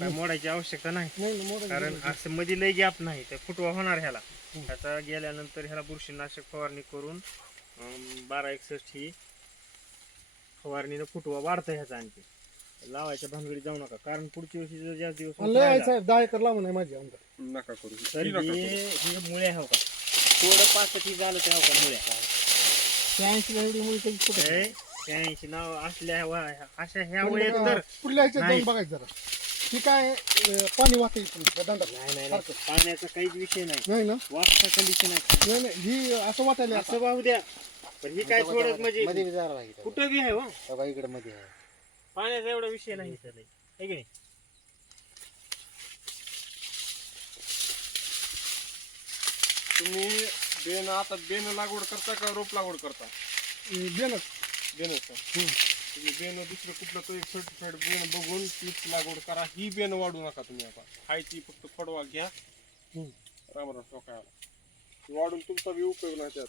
काय मोडायची आवश्यकता नाही, नाही ना मोठं कारण असं मध्ये लय गॅप नाही तर फुटवा होणार ह्याला. ह्याचा गेल्यानंतर ह्याला बुरशीनाशक फवारणी करून 1261 ही फवारणीनं फुटवा वाढतं ह्याचा. आणखी लावायच्या भानगडीत जाऊ नका, कारण पुढच्या वर्षी जर जास्त दिवस लय आहे साहेब 10 एकर लावून आहे माझी आमदार. नका करू तर हे मुळ्या हो का थोडं 5 झालं ते हो का मुळ्या 80 ला एवढी मुळी कधी कुठे 80 नाव असल्या अशा ह्या मुळे तर पुढल्या ह्याच्यात नाही. जाऊन बघायचं जरा ती काय पाणी वाहते दंडात. नाही नाही नाही, पाण्याचा काहीच विषय नाही, नाही ना वाफचा कंडिशन आहे. नाही नाही ही असं वाटायला आता. असं वाहू द्या, पण ही काय थोडं म्हणजे मध्ये जरा राहील कुठं बी आहे हो, बघा इकडे मध्ये आहे. पाण्याचा एवढा विषय नाही इथं लय. है की नाही? तुम्ही बेन आता बेन लागवड करता का रोप लागवड करता? बेनच बेनच का? तुम्ही बेन दुसरं कुठलं तरी सर्टिफाईड बेन बघून तीच लागवड करा. ही बेन वाढू नका तुम्ही. आता हाय ती फक्त फडवा घ्या, रामराम टोकायला वाढून तुमचा बी उपयोग नाही त्यात.